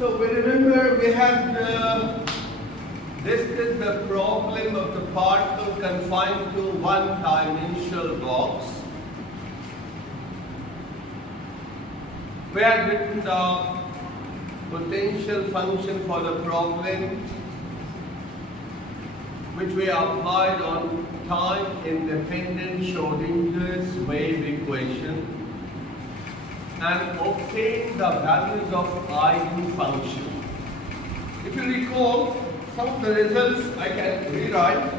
So we remember we had discussed the problem of the particle confined to one-dimensional box. We had written the potential function for the problem, which we applied on time-independent Schrodinger's wave equation and obtained the values of eigenfunction. If you recall, some of the results I can rewrite.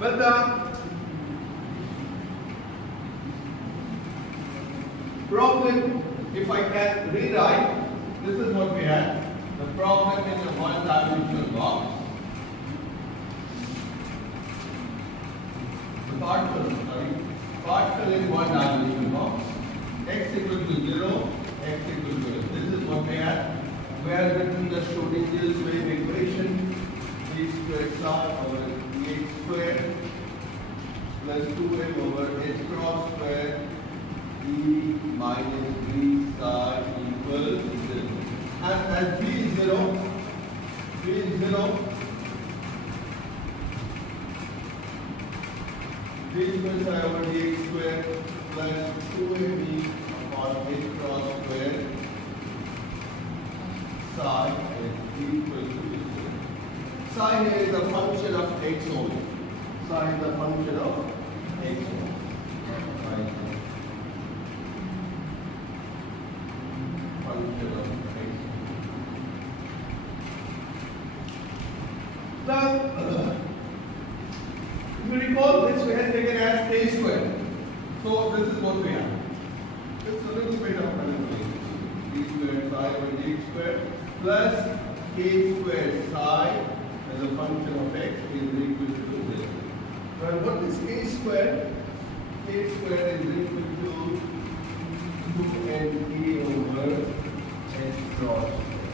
Well, the problem, if I can rewrite, this is what we had. The problem in a one-dimensional box. The particle in one-dimensional box. X equal to 0, x equal to 0. This is what we had. We have written the Schrodinger's wave equation. B squared psi over H squared plus 2m over h cross squared E minus B psi equals 0. And as B is 0, d squared psi over dx squared plus 2ab upon h cross squared psi is equal to 0. Psi here is a function of x only. Psi is a function of x only. Function of x. Now, if you recall this, we had taken as k squared. So this is what we have. Just a little bit of manipulation. D squared psi over dx squared plus k squared psi as a function of x is equal to 0. Now what is k squared? K squared is equal to 2nk over h cross squared.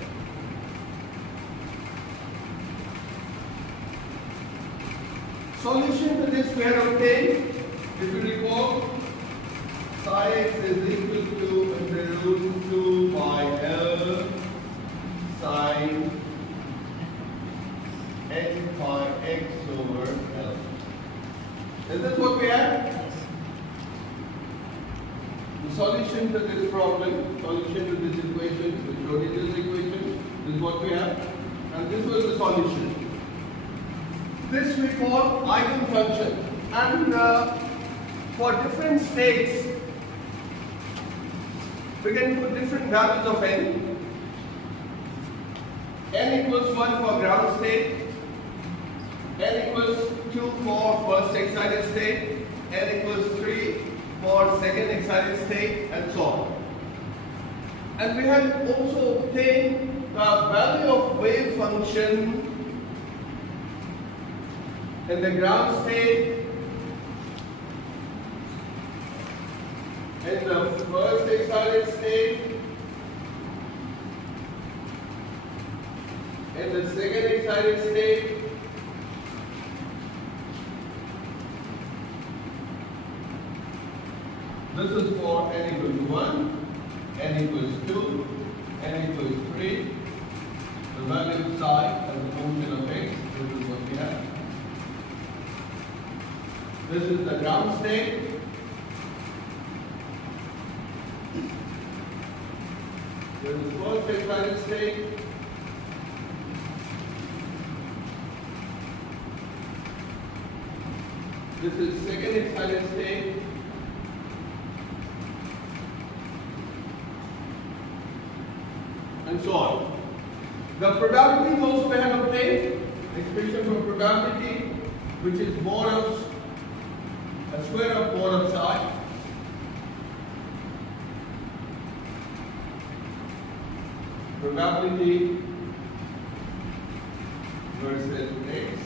Solution to this we have obtained. If you recall, psi x is equal to under root 2 by L sine h by x over L. Is this what we have? The solution to this problem, solution to this equation, the Schrodinger's equation, this is what we have. And this was the solution. This we call eigenfunction. And for different states, we can put different values of n. N equals 1 for ground state. N equals 2 for first excited state, N equals 3 for second excited state, and so on. And we have also obtained the value of wave function in the ground state, in the first excited state, in the second excited state, this is for n equals to 1, n equals 2, n equals 3. The value of psi as a function of x, this is what we have. This is the ground state. This is first excited state. This is second excited state. And so on. The probability also we have obtained, expression for probability, which is mod of a square of mod of psi probability versus x.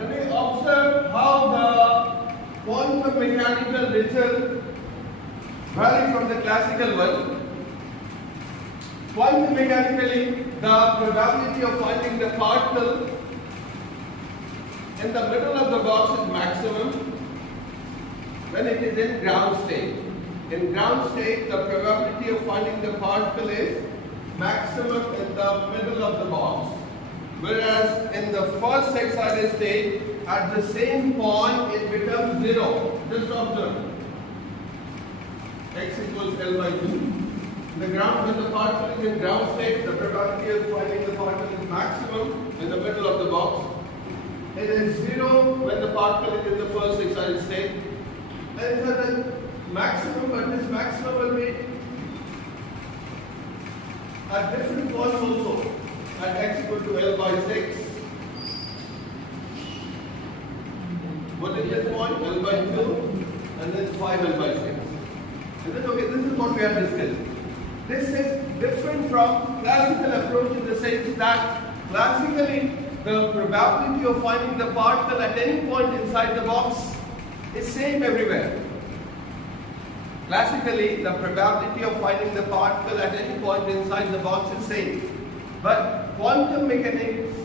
And we observe how the quantum mechanical result vary from the classical one. Quantum mechanically, the probability of finding the particle in the middle of the box is maximum when it is in ground state. In ground state, the probability of finding the particle is maximum in the middle of the box. Whereas in the first excited state, at the same point, it becomes 0. Just observe. X equals L by 2. The ground, when the particle is in ground state, the probability of finding the particle is maximum in the middle of the box. It is 0 when the particle is in the first excited state. And it is the maximum, but this maximum will be at different points also. At x equal to L by 6. What is this point? L by 2 and then 5 L by 6. Is it okay? This is what we have discussed. This is different from classical approach in the sense that classically the probability of finding the particle at any point inside the box is same everywhere. Classically, the probability of finding the particle at any point inside the box is same. But quantum mechanics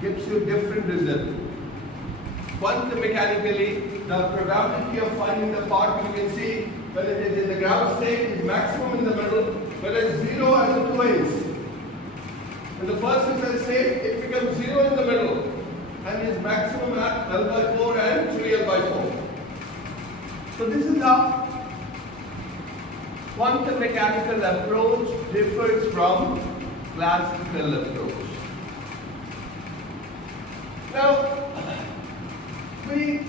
gives you different result. Quantum mechanically, the probability of finding the particle, you can see when it is in the ground state is maximum in the middle, whereas 0 at the two ends. In the first excited state, it becomes 0 in the middle and is maximum at L by 4 and 3 L by 4. So this is how quantum mechanical approach differs from classical approach. Now, we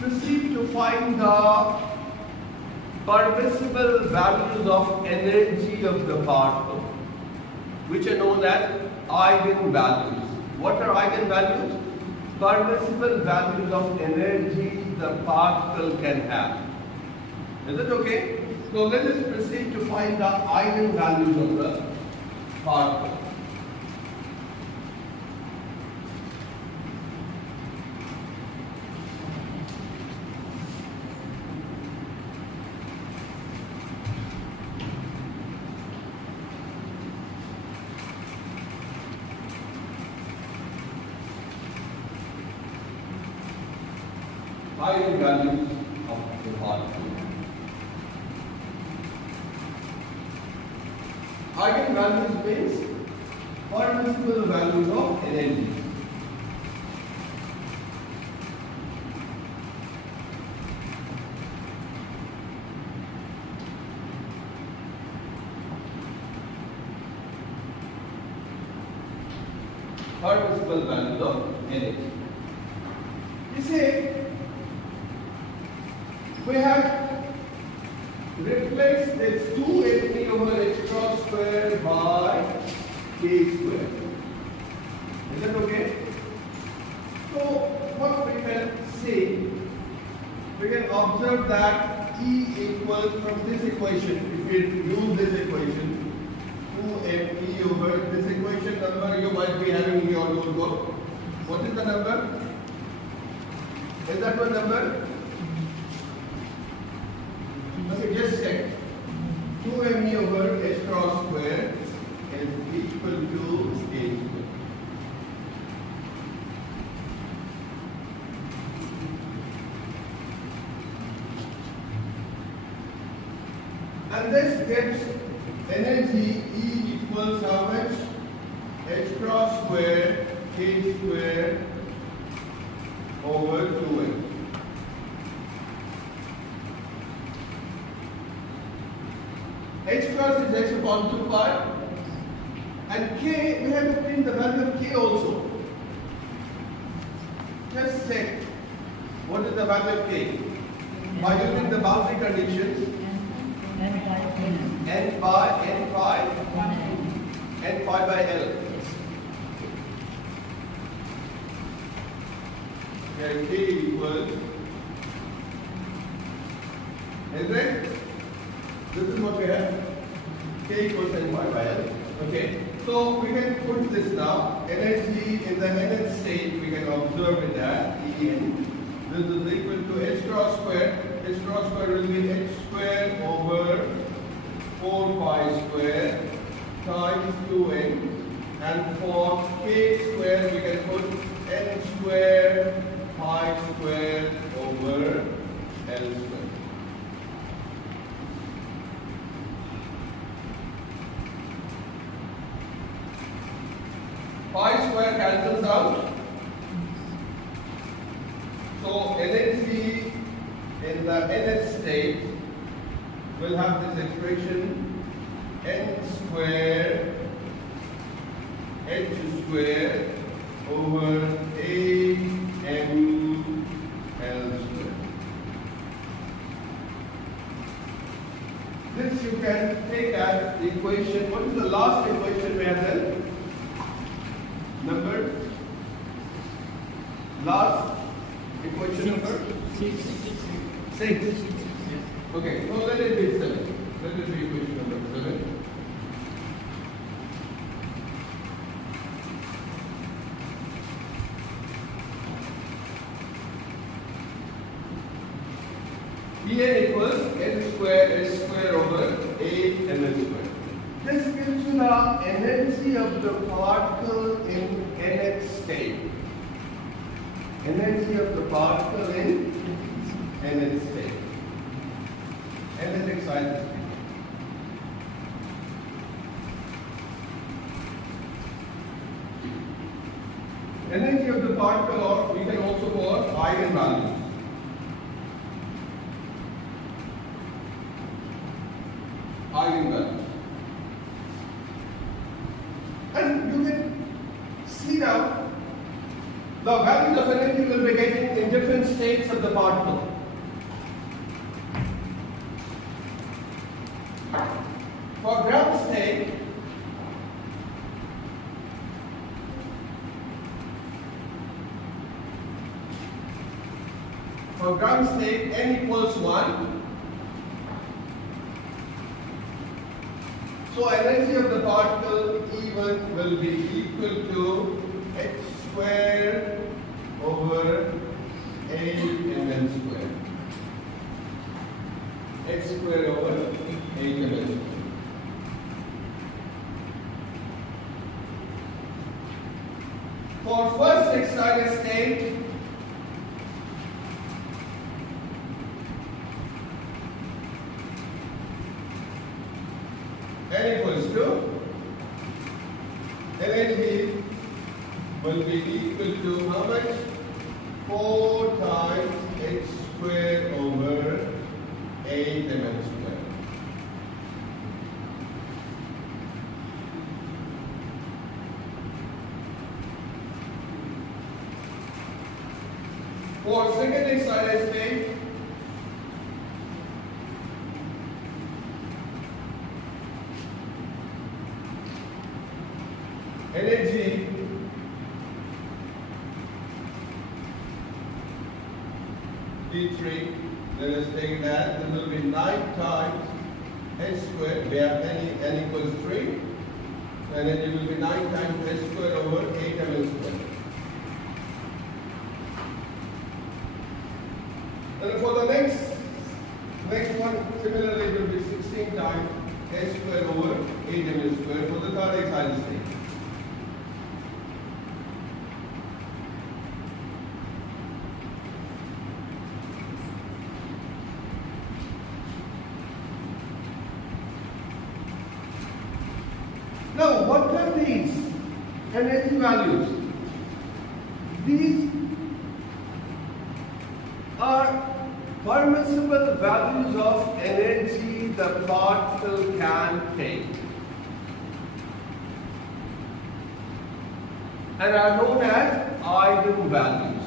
proceed to find the permissible values of energy of the particle, which are known as eigenvalues. What are eigenvalues? Permissible values of energy the particle can have. Is it okay? So let us proceed to find the eigenvalues of the particle. Eigenvalues of the particle. Eigenvalues means permissible values of energy. Permissible values of energy. You see, we have replaced this 2 over h cross square by k square. Is that okay? So what we can see, we can observe that E equals from this equation, if we use this equation, 2mE over this equation number you might be having in your notebook. What is the number? Is that one number? Okay, just check. 2mE over h cross square is equal to k square. And this gives energy E equals how much? H cross square k square over 2m. H cross is H upon 2 pi. And K, we have to print the value of K also. Just check what is the value of K. By using the boundary conditions, n pi by L. Where K equals, is it? This is what we have. K equals n pi by L. Okay. So we can put this now. Energy in the nth state, we can observe it as En. This is equal to h cross square. H cross square will be h square over 4 pi square times 2n. And for k square, we can put n square pi square over L square. Pi square cancels out. So energy in the nth state will have this expression n square h square over a m L square. This you can take as the equation. What is the last equation we have done? Number? Last equation number? 6. Okay, so let it be 7. Let it be equation number 7. En equals n square h square over 8ml square. This gives you the energy of the particle in nth state. Energy of the particle in nth state. Nth excited state. Energy of the particle, or we can also call eigenvalues. Eigenvalues. And you can see now the values of energy will be getting in different states of the particle. For ground state, n equals 1. So energy of the particle E1 will be equal to h square over 8ml square. H square over 8ml square. For first excited state, n equals to, energy will be equal to how much? 4 times h square over 8ml square. For second excited state, energy T3, let us take that. This will be 9 times h square. We have n equals 3. So energy will be 9 times h square over 8ml square. And for the next one, similarly, it will be 16 times h square over 8ml square for the third excited state. Now, what are these energy values? These are permissible values of energy the particle can take and are known as eigenvalues.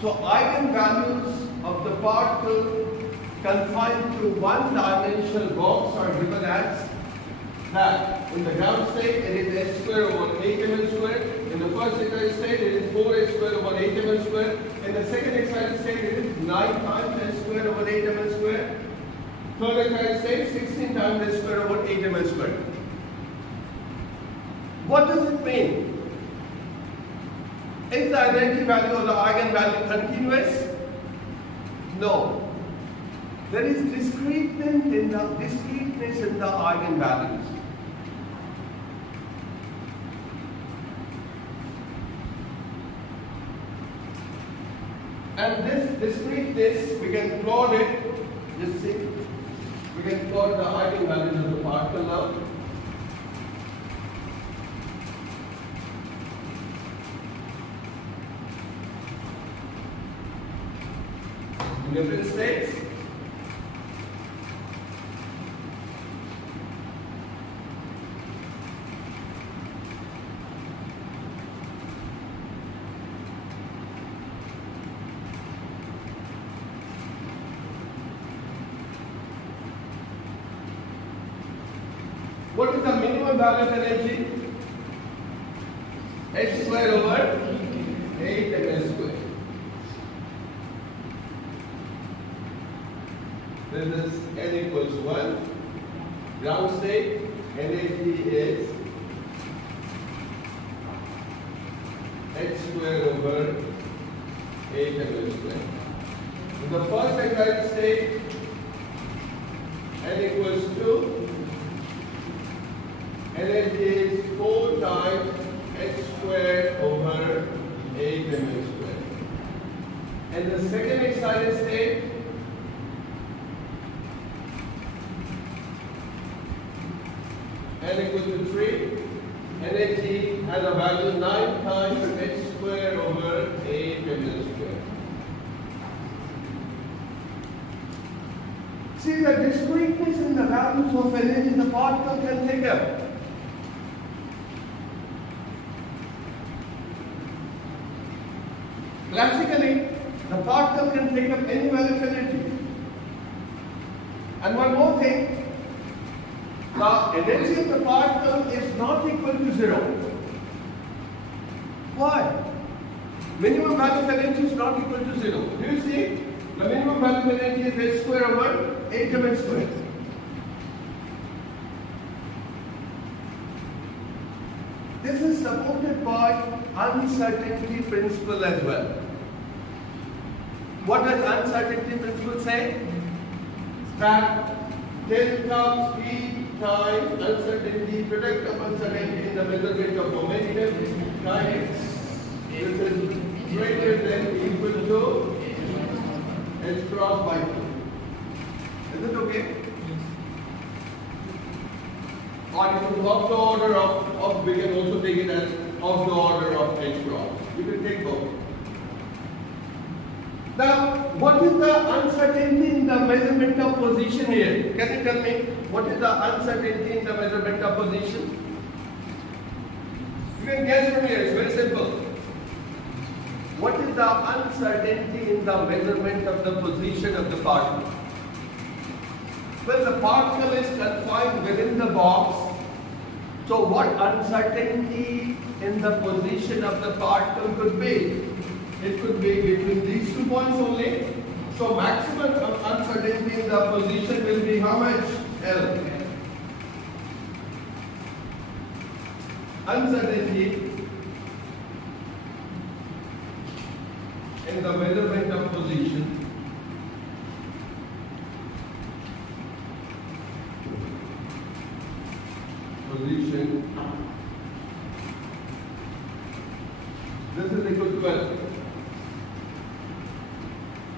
So eigenvalues of the particle confined to one-dimensional box are given as that. In the ground state, it is s square over 8 square. In the first excited state, it is 4s square over 8 square. In the second excited state, it is 9 times s square over 8 square. Third excited state, 16 times s square over 8 square. What does it mean? Is the energy value or the eigenvalue continuous? No. There is discreteness in the eigenvalues. And this discreteness, we can plot it. Just see. We can plot the eigenvalues of the particle now. In different states. What is the minimum value of energy? H square over 8 square. This is n equals 1. Ground state energy is h square over 8 square. In the first excited state, n equals 2. Energy is 4 times h square over 8 square. In the second excited state, n equals to 3. Energy has a value 9 times h square over 8 square. See the discreteness in the values of energy the particle can take up. Classically, the particle can take up any value of energy. And one more thing, the energy of the particle is not equal to 0. Why? Minimum value of energy is not equal to 0. Do you see? The minimum value of energy is h square over 8 square. This is supported by uncertainty principle as well. What does uncertainty principle say? That delta P times uncertainty, product of uncertainty in the measurement of momentum times this is greater than or equal to h cross by 2. Is it okay? Or it is of the order of we can also take it as of the order of h cross. You can take both. Now, what is the uncertainty in the measurement of position here? Can you tell me what is the uncertainty in the measurement of position? You can guess from here, it's very simple. What is the uncertainty in the measurement of the position of the particle? Well, the particle is confined within the box. So what uncertainty in the position of the particle could be? It could be between these 2 points only. So maximum uncertainty in the position will be how much? L. Uncertainty in the measurement of position this is equal to 12.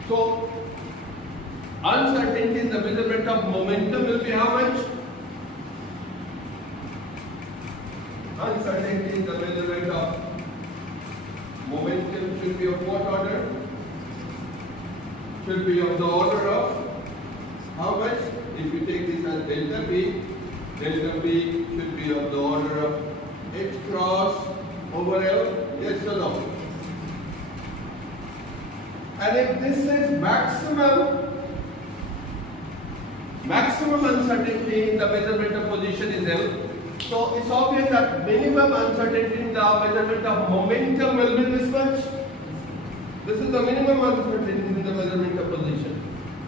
So uncertainty in the measurement of momentum will be how much? Uncertainty in the measurement of momentum should be of what order? Should be of the order of how much? If you take this as delta B. Delta B should be of the order of H cross over L. Yes or no? And if this is maximum uncertainty in the measurement of position is L, so it's obvious that minimum uncertainty in the measurement of momentum will be this much. This is the minimum uncertainty in the measurement of position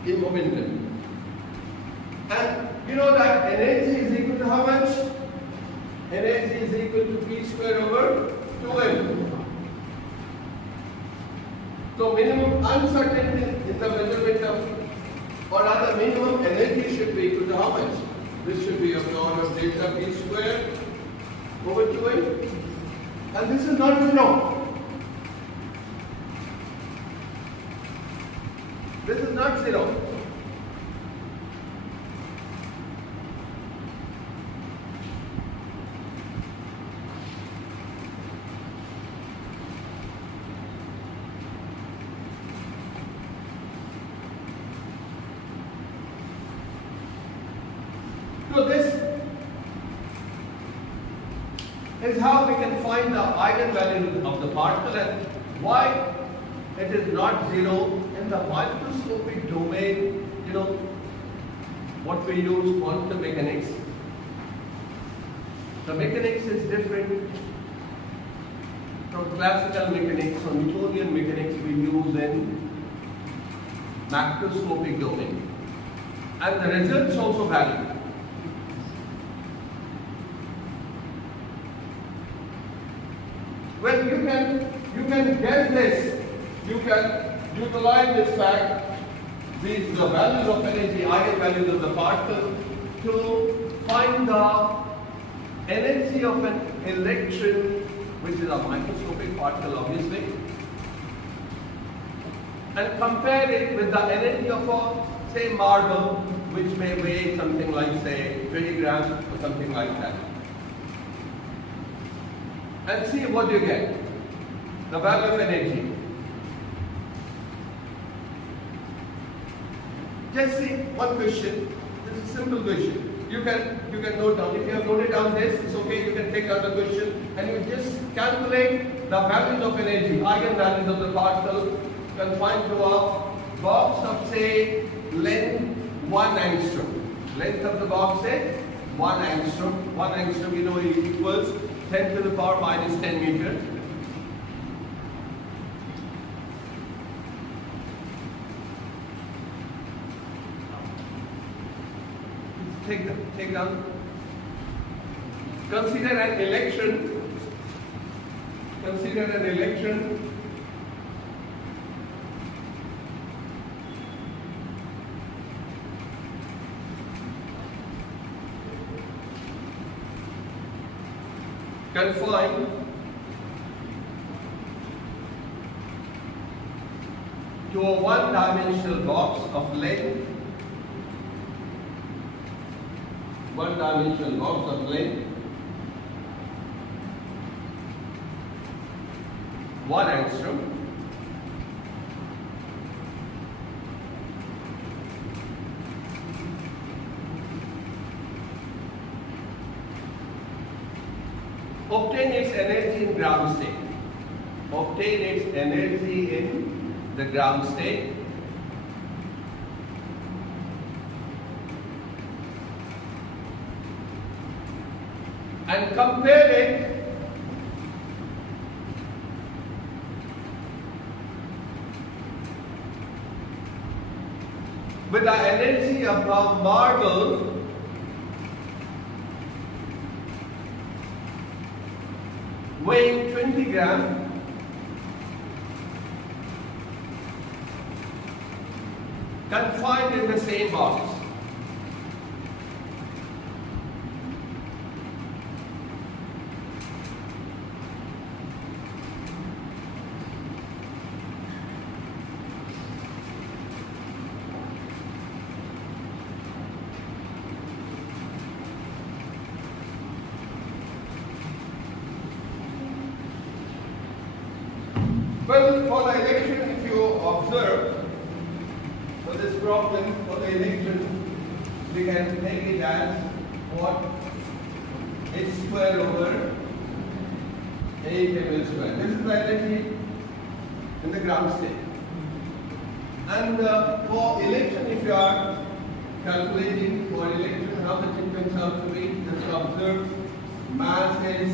in momentum. And you know that energy is equal to how much? Energy is equal to P square over 2M. So minimum uncertainty in the measurement of, or rather minimum energy should be equal to how much? This should be of the order of delta P square over 2M. And this is not zero. This is not zero. So this is how we can find the eigenvalue of the particle and why it is not zero in the microscopic domain. You know what we use, quantum mechanics. The mechanics is different from classical mechanics, from Newtonian mechanics we use in macroscopic domain, and the results also vary. Well, you can guess this. You can utilize this fact, the values of energy, eigenvalues of the particle, to find the energy of an electron, which is a microscopic particle, obviously, and compare it with the energy of a, say, marble, which may weigh something like, say, 20 grams or something like that. And see what you get, the value of energy. Just see one question. This is a simple question. You can note down. If you have noted down this, it's okay. You can take out the question and you just calculate the values of energy, eigenvalues of the particle, confined to a box of, say, length 1 angstrom. Length of the box is 1 angstrom. 1 angstrom, you know, equals 10 to the power minus 10 meters. Take down. Consider an electron. Consider an electron. Confined to a one-dimensional box of length, one-dimensional box of length 1 angstrom, obtain its energy in ground state. Obtain its energy in the ground state. And compare it with the energy of a marble weighing 20 grams confined in the same box. Well, for the electron, if you observe for this problem, for the electron, we can take it as what? H square over 8 ml square. This is the energy in the ground state. And for electron, if you are calculating for electron, how much it comes out to be, just observe, mass is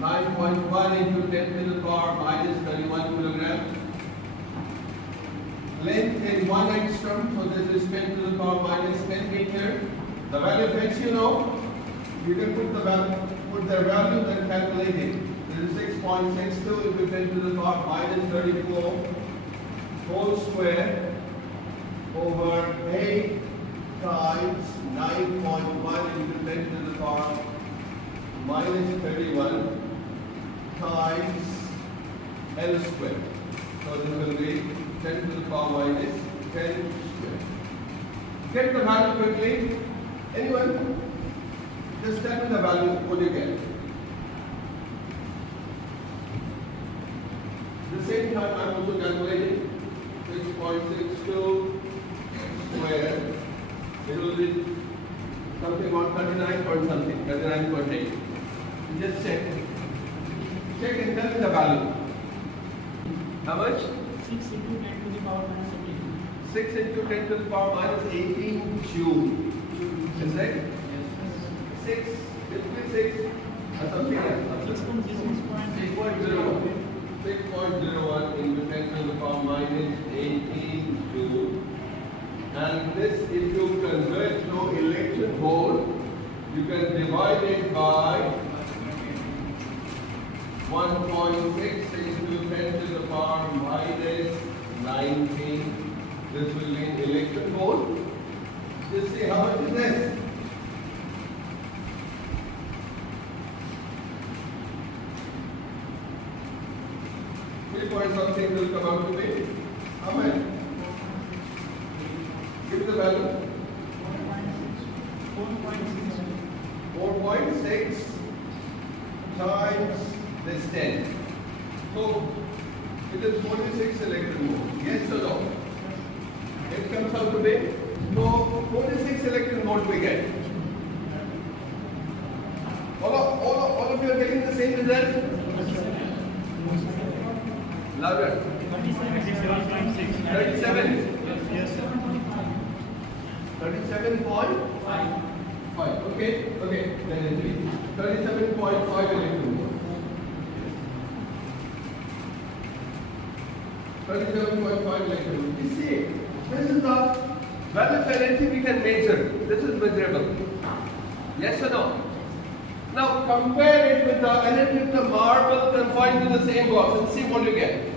9.1 into 10 to the power minus 31 kilograms. Length is 1 angstrom, so this is 10 to the power minus 10 meter. The value of x you know, you can put their value and calculate it. This is 6.62 into 10 to the power minus 34 whole square over 8 times 9.1 into 10 to the power minus 31 times L square. So this will be 10 to the power minus 10 square. Get the value quickly. Anyone? Just tell me the value, what do you get? At the same time, I am also calculating 6.62 square. It will be something about 39 point something, 39.8. Just check. Check and tell me the value. How much? 6 into 10 to the power minus 18. 6 into 10 to the power minus 18 joule. Is that? Yes. 6, it will be 6 or something else. 6.01. 6.01 into 10 to the power minus 18 joule. And this, if you convert to electron volt, you can divide it by 1.6 into 10 to the power minus 19. This will be in electron volt. Just see how much is this? Something will come out to be. How much? Give the value. 4.6 times this 10. So it is 46 electron volt. Yes or no? It comes out to be. So 46 electron volt we get. All of you are getting the same result? Louder. 37.6. 37. Yes, sir. 37.5. Okay. Then it will be 37.5 electron volt. 37.5 electron volt. You see, this is the value of energy we can measure. This is measurable. Yes or no? Now compare it with the energy of the marble confined to the same box and see what you get.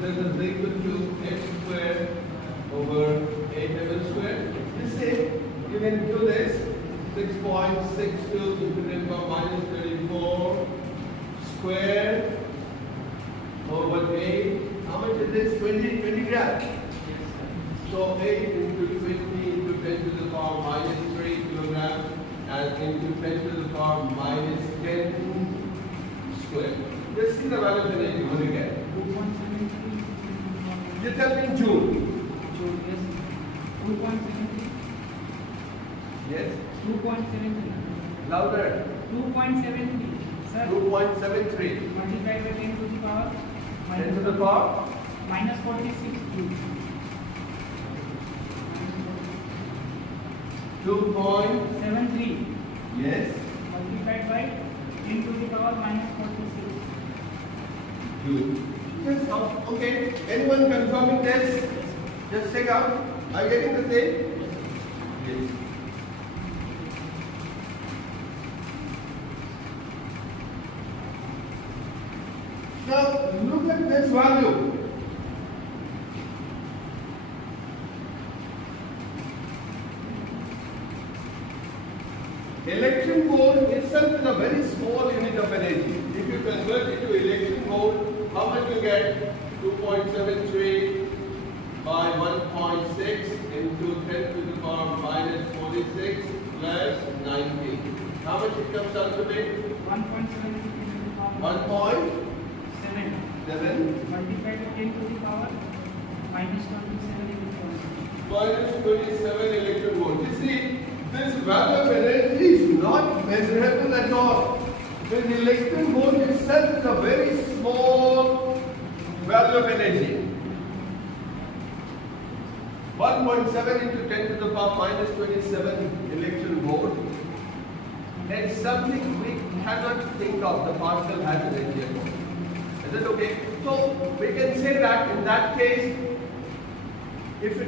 This is equal to x square over 8 ml square. You see, you can do this 6.62 into 10 power minus 34 square over 8. How much is this? 20 grams. So 8 into 20 into 10 to the power minus 3 kilograms and into 10 to the power minus 10 square. Just see the value of energy. What do you get? 2.73. You tell me joule. Joule, yes. 2.73. Yes. 2.73. Louder. 2.73. Sir. 2.73. Multiplied by 10 to the power. 10 to the power. Minus 46 joule. 2.73. 73. Yes. Multiplied by 10 to the power minus 46. Joule. Yes. Okay. Anyone confirming this? Just check out. Are you getting the same? Yes. Now look at this value. Electron volt itself is a very small unit of energy. If you convert it to electron volt, how much you get? 2.73 by 1.6 into 10 to the power minus 46 plus 90. How much it comes out to be? 1.7 into the power 1.7 multiplied by 10 to the power minus 27 electron minus 27 electron volt. You see, this value of energy is not measurable at all. The electron volt itself is a very small value of energy. 1.7 into 10 to the power minus 27 electron volt. It's something we cannot think of. The particle has energy at all. Is it okay? So we can say that in that case, if you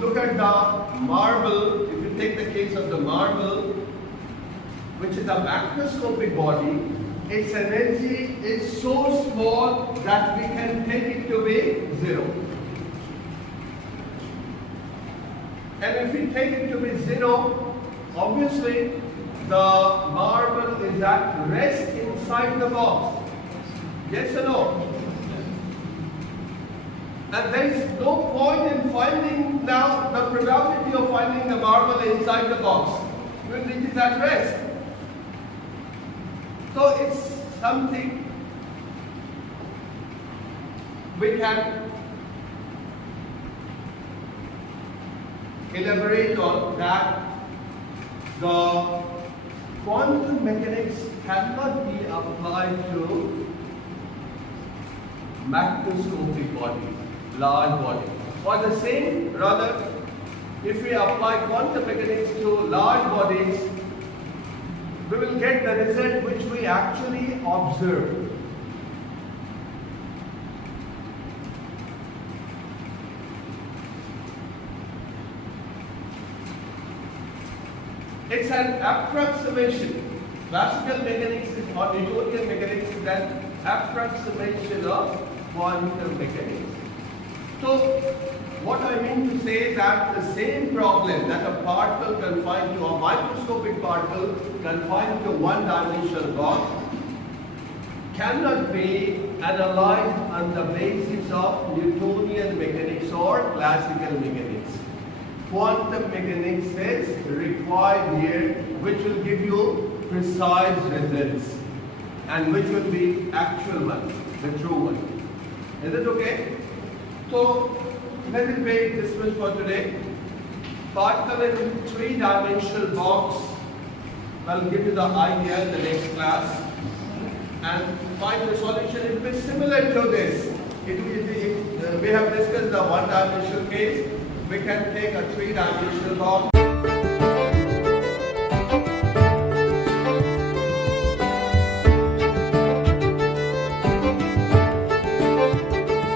look at the marble, if you take the case of the marble, which is a macroscopic body, its energy is so small that we can take it to be 0. And if we take it to be 0, obviously the marble is at rest inside the box. Yes or no? And there is no point in finding now the probability of finding the marble inside the box when it is at rest. So it's something we can elaborate on, that the quantum mechanics cannot be applied to macroscopic bodies, large bodies. For the same, rather, if we apply quantum mechanics to large bodies, we will get the result which we actually observe. It's an approximation. Classical mechanics is, or Newtonian mechanics is an approximation of quantum mechanics. So, what I mean to say is that the same problem that a particle confined to a microscopic particle confined to one-dimensional box cannot be analyzed on the basis of Newtonian mechanics or classical mechanics. Quantum mechanics is required here, which will give you precise results and which will be actual ones, the true one. Is it okay? So, let it be dismissed for today. Particle in three-dimensional box. I'll give you the idea in the next class. And find the solution. It will be similar to this. We have discussed the one-dimensional case. We can take a three-dimensional box.